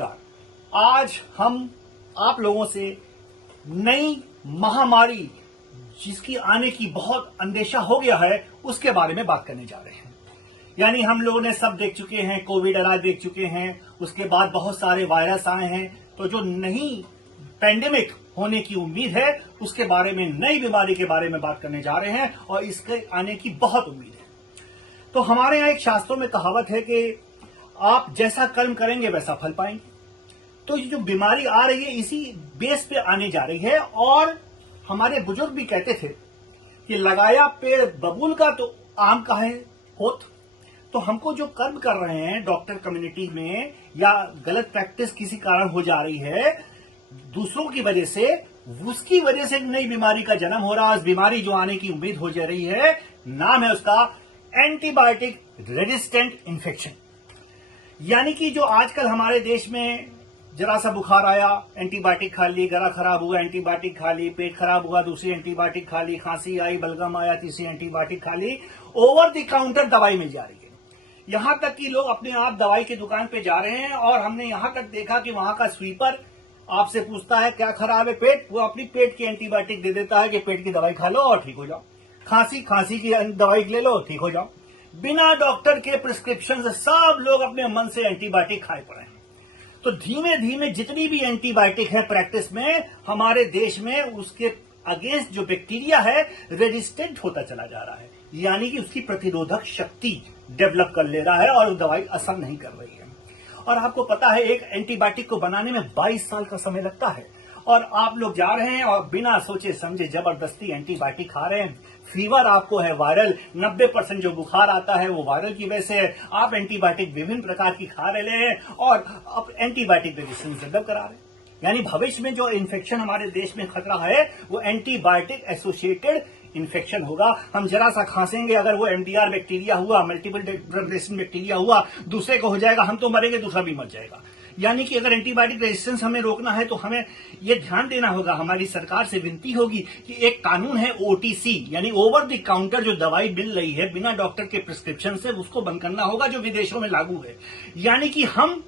नमस्कार। आज हम आप लोगों से नई महामारी जिसकी आने की बहुत अंदेशा हो गया है उसके बारे में बात करने जा रहे हैं। यानी हम लोगों ने सब देख चुके हैं, कोविड एरा देख चुके हैं, उसके बाद बहुत सारे वायरस आए हैं, तो जो नई पैंडेमिक होने की उम्मीद है उसके बारे में, नई बीमारी के बारे में बात करने जा रहे हैं और इसके आने की बहुत उम्मीद है। तो हमारे यहाँ एक शास्त्रों में कहावत है कि आप जैसा कर्म करेंगे वैसा फल पाएंगे। तो ये जो बीमारी आ रही है इसी बेस पे आने जा रही है। और हमारे बुजुर्ग भी कहते थे कि लगाया पेड़ बबूल का तो आम का है होत। तो हमको जो कर्म कर रहे हैं डॉक्टर कम्युनिटी में, या गलत प्रैक्टिस किसी कारण हो जा रही है दूसरों की वजह से, उसकी वजह से नई बीमारी का जन्म हो रहा है। इस बीमारी जो आने की उम्मीद हो जा रही है, नाम है उसका एंटीबायोटिक रेजिस्टेंट इन्फेक्शन। यानी कि जो आजकल हमारे देश में जरा सा बुखार आया, एंटीबायोटिक खा ली, गला खराब हुआ, एंटीबायोटिक खा ली, पेट खराब हुआ, दूसरी एंटीबायोटिक खा ली, खांसी आई, बलगम आया, तीसरी एंटीबायोटिक खा ली, ओवर द काउंटर दवाई मिल जा रही है। यहां तक कि लोग अपने आप दवाई की दुकान पे जा रहे हैं और हमने यहां तक देखा कि वहां का स्वीपर आपसे पूछता है क्या खराब है पेट, वो अपनी पेट की एंटीबायोटिक दे देता है कि पेट की दवाई खा लो और ठीक हो जाओ। खांसी की दवाई ले लो, ठीक हो जाओ। बिना डॉक्टर के प्रिस्क्रिप्शन से सब लोग अपने मन से एंटीबायोटिक खाए पड़े हैं। तो धीमे धीमे जितनी भी एंटीबायोटिक है प्रैक्टिस में हमारे देश में, उसके अगेंस्ट जो बैक्टीरिया है रेजिस्टेंट होता चला जा रहा है। यानी कि उसकी प्रतिरोधक शक्ति डेवलप कर ले रहा है और दवाई असर नहीं कर रही है। और आपको पता है एक एंटीबायोटिक को बनाने में 22 साल का समय लगता है। और आप लोग जा रहे हैं और बिना सोचे समझे जबरदस्ती एंटीबायोटिक खा रहे हैं। फीवर आपको है वायरल, 90% जो बुखार आता है वो वायरल की वजह से है। आप एंटीबायोटिक विभिन्न प्रकार की खा रहे हैं और अब एंटीबायोटिक रेजिस्टेंस डेवलप करा रहे हैं। यानी भविष्य में जो इन्फेक्शन हमारे देश में खतरा है वो एंटीबायोटिक एसोसिएटेड इन्फेक्शन होगा। हम जरा सा खांसेंगे, अगर वो एमडीआर बैक्टीरिया हुआ, मल्टीपल ड्रग रेजिस्टेंट बैक्टीरिया हुआ, दूसरे को हो जाएगा, हम तो मरेंगे, दूसरा भी मर जाएगा। यानी कि अगर एंटीबायोटिक रेजिस्टेंस हमें रोकना है तो हमें ये ध्यान देना होगा, हमारी सरकार से विनती होगी कि एक कानून है ओटीसी, यानी ओवर द काउंटर जो दवाई मिल रही है बिना डॉक्टर के प्रिस्क्रिप्शन से, उसको बंद करना होगा, जो विदेशों में लागू है। यानी कि हम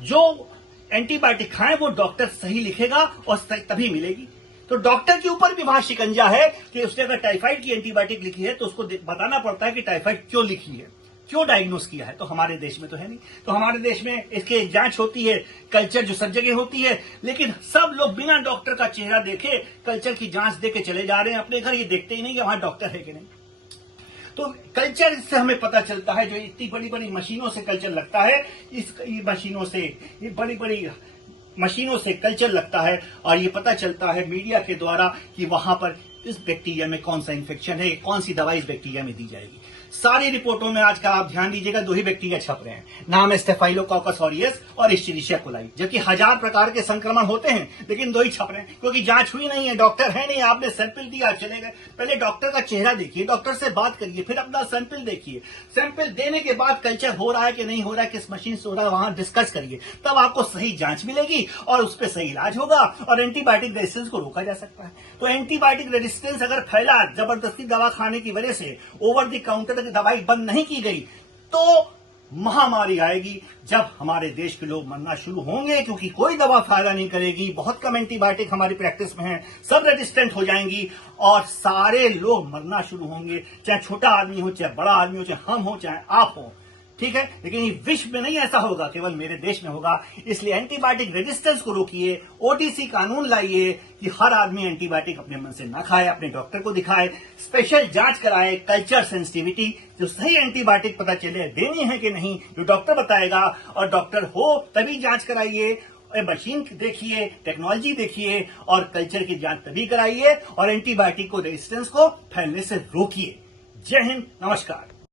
जो एंटीबायोटिक खाएं वो डॉक्टर सही लिखेगा और तभी मिलेगी। तो डॉक्टर के ऊपर भी वहां शिकंजा है कि उसने अगर टाइफाइड की एंटीबायोटिक लिखी है तो उसको बताना पड़ता है कि टाइफाइड क्यों लिखी है, क्यों डायग्नोस किया है। तो हमारे देश में तो है नहीं। तो हमारे देश में इसके जांच होती है, कल्चर जो सब जगह होती है, लेकिन सब लोग बिना डॉक्टर का चेहरा देखे कल्चर की जांच देके चले जा रहे हैं अपने घर। ये देखते ही नहीं कि वहां डॉक्टर है कि नहीं। तो कल्चर से हमें पता चलता है, जो इतनी बड़ी बड़ी मशीनों से कल्चर लगता है, इस मशीनों से, ये बड़ी बड़ी मशीनों से कल्चर लगता है और ये पता चलता है मीडिया के द्वारा कि वहां पर इस बैक्टीरिया में कौन सा इन्फेक्शन है, कौन सी दवाई इस बैक्टीरिया में दी जाएगी। सारी रिपोर्टों में आजकल आप ध्यान दीजिएगा, दो ही बैक्टीरिया छप रहे हैं, नाम है स्टेफाइलोकोकस ऑरियस और इश्चेरिशिया कोलाई। जबकि 1000 प्रकार के संक्रमण होते हैं लेकिन दो ही छप रहे हैं, क्योंकि जांच हुई नहीं है, डॉक्टर है नहीं, आपने सैंपल दिया, आप चले गए। पहले डॉक्टर का चेहरा देखिए, डॉक्टर से बात करिए, फिर अपना सैंपल देखिए। सैंपल देने के बाद कल्चर हो रहा है कि नहीं हो रहा है, किस मशीन से हो रहा है, वहां डिस्कस करिए, तब आपको सही जांच मिलेगी और उस पर सही इलाज होगा और एंटीबायोटिक रेजिस्टेंस को रोका जा सकता है। तो एंटीबायोटिक रेजिस्टेंस अगर फैला जबरदस्ती दवा खाने की वजह से, ओवर द काउंटर दवाई बंद नहीं की गई, तो महामारी आएगी जब हमारे देश के लोग मरना शुरू होंगे, क्योंकि कोई दवा फायदा नहीं करेगी। बहुत कम एंटीबायोटिक हमारी प्रैक्टिस में है, सब रेजिस्टेंट हो जाएंगी और सारे लोग मरना शुरू होंगे, चाहे छोटा आदमी हो, चाहे बड़ा आदमी हो, चाहे हम हो, चाहे आप हो। ठीक है, लेकिन ये विश्व में नहीं ऐसा होगा, केवल मेरे देश में होगा। इसलिए एंटीबायोटिक रेजिस्टेंस को रोकिए, ओटीसी कानून लाइए कि हर आदमी एंटीबायोटिक अपने मन से ना खाए, अपने डॉक्टर को दिखाए, स्पेशल जांच कराए, कल्चर सेंसिटिविटी, जो सही एंटीबायोटिक पता चले देनी है कि नहीं, जो डॉक्टर बताएगा, और डॉक्टर हो तभी जांच कराइए, मशीन देखिए, टेक्नोलॉजी देखिए और कल्चर की जांच तभी कराइए और एंटीबायोटिक को रेजिस्टेंस को फैलने से रोकिए। जय हिंद, नमस्कार।